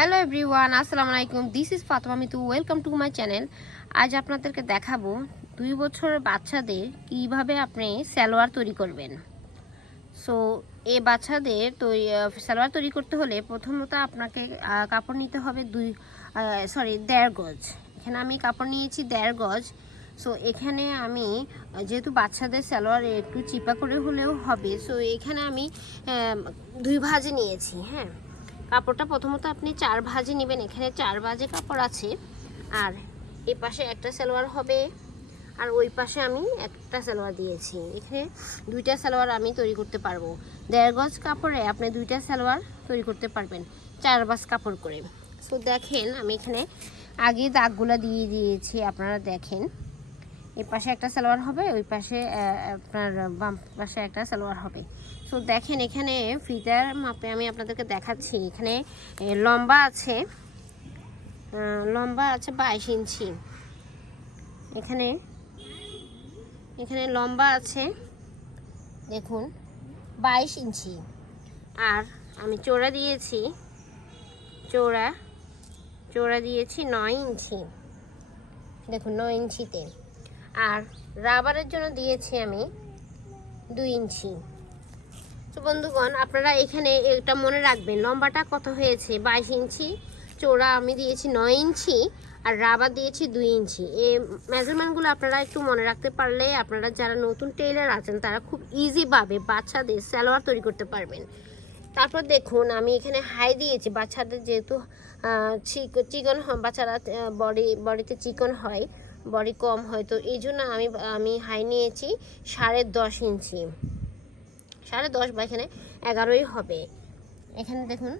Hello everyone, আসসালামু আলাইকুম। This is Fatema Mitu. Welcome to my channel. আজ আপনাদেরকে দেখাবো 2 বছরের বাচ্চাদের কিভাবে আপনি সালোয়ার তৈরি করবেন। সো এই বাচ্চাদের সালোয়ার তৈরি করতে হলে প্রথমত আপনাকে কাপড় নিতে হবে 1.5 গজ। এখানে আমি কাপড় নিয়েছি 1.5 গজ। সো এখানে আমি যেহেতু বাচ্চাদের সালোয়ার একটু চিপা করে হলেও হবে, সো এখানে আমি 2 ভাঁজে নিয়েছি। হ্যাঁ, কাপড়টা প্রথমত আপনি 4 ভাঁজে নেবেন। এখানে 4 ভাঁজে কাপড় আছে, আর এই পাশে একটা সালোয়ার হবে, আর ওই পাশে আমি একটা সালোয়ার দিয়েছি। এখানে 2টা সালোয়ার আমি তৈরি করতে পারবো। 1.5 গজ কাপড়ে আপনি 2টা সালোয়ার তৈরি করতে পারবেন 4 ভাঁজ কাপড় করে। সো দেখেন, আমি এখানে আগে দাগগুলো দিয়ে দিয়েছি, আপনারা দেখেন। এই পাশে একটা সালোয়ার হবে, ওই পাশে আপনার বাম পাশে একটা সালোয়ার হবে। সো দেখেন, এখানে ফিতার মাপে আমি আপনাদেরকে দেখাচ্ছি। এখানে লম্বা আছে 22 ইঞ্চি। এখানে লম্বা আছে দেখুন 22 ইঞ্চি। আর আমি চওড়া দিয়েছি 9 ইঞ্চি। দেখুন 9 ইঞ্চিতে। আর রাবারের জন্য দিয়েছি আমি 2 ইঞ্চি। তো বন্ধুগণ, আপনারা এখানে এটা মনে রাখবেন, লম্বাটা কত হয়েছে 22 ইঞ্চি, চওড়া আমি দিয়েছি 9 ইঞ্চি, আর রাবার দিয়েছি 2 ইঞ্চি। এই মেজারমেন্টগুলো আপনারা একটু মনে রাখতে পারলে আপনারা যারা নতুন টেইলার আছেন তারা খুব ইজিভাবে বাচ্চাদের সালোয়ার তৈরি করতে পারবেন। তারপর দেখুন, আমি এখানে হাই দিয়েছি। বাচ্চাদের যেহেতু চিকন বাচ্চারা বডিতে চিকন হয়, বডি কম হয়, তো এই জন্য আমি হাই নিয়েছি 10.5 ইঞ্চি। 10.5 বা এখানে 11ই হবে। এখানে দেখুন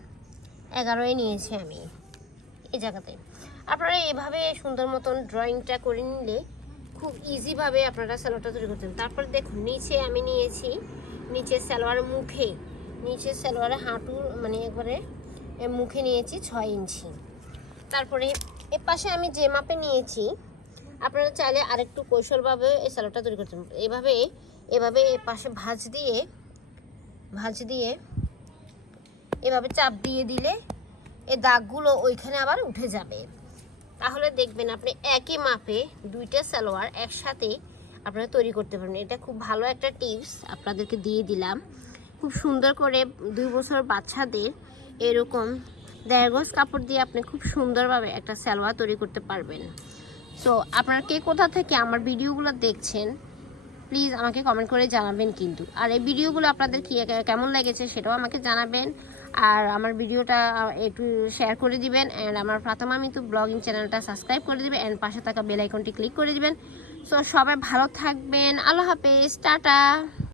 11ই নিয়েছি আমি এই জায়গাতে। আপনারা এইভাবে সুন্দর মতন ড্রয়িংটা করে নিলে খুব ইজিভাবে আপনারা সালোয়ারটা তৈরি করতেন। তারপর দেখুন, নিচে আমি নিয়েছি, নিচে সালোয়ারের মুখে, নিচে সালোয়ারের হাঁটুর মানে একবারে মুখে নিয়েছি 6 ইঞ্চি। তারপরে এর পাশে আমি যে মাপে নিয়েছি, আপনারা চাইলে আরেকটু কৌশলভাবে এই সালোয়ারটা তৈরি করতে পারেন। এভাবে এর পাশে ভাঁজ দিয়ে এভাবে চাপ দিয়ে দিলে এই দাগগুলো ওইখানে আবার উঠে যাবে। তাহলে দেখবেন আপনি একই মাপে 2টা সালোয়ার একসাথে আপনারা তৈরি করতে পারবেন। এটা খুব ভালো একটা টিপস আপনাদেরকে দিয়ে দিলাম। খুব সুন্দর করে 2 বছর বাচ্চাদের এরকম 1.5 গজ কাপড় দিয়ে আপনি খুব সুন্দরভাবে একটা সালোয়ার তৈরি করতে পারবেন। সো আপনারা কে কোথা থেকে আমার ভিডিওগুলো দেখছেন প্লিজ আমাকে কমেন্ট করে জানাবেন কিন্তু। আর এই ভিডিওগুলো আপনাদের কেমন লেগেছে সেটাও আমাকে জানাবেন। আর আমার ভিডিওটা একটু শেয়ার করে দিবেন, অ্যান্ড আমার ফাতেমা মিতু ব্লগিং চ্যানেলটা সাবস্ক্রাইব করে দিবেন, অ্যান্ড পাশে থাকা বেল আইকনটি ক্লিক করে দিবেন। সো সবাই ভালো থাকবেন। আল্লাহ হাফেজ, টাটা।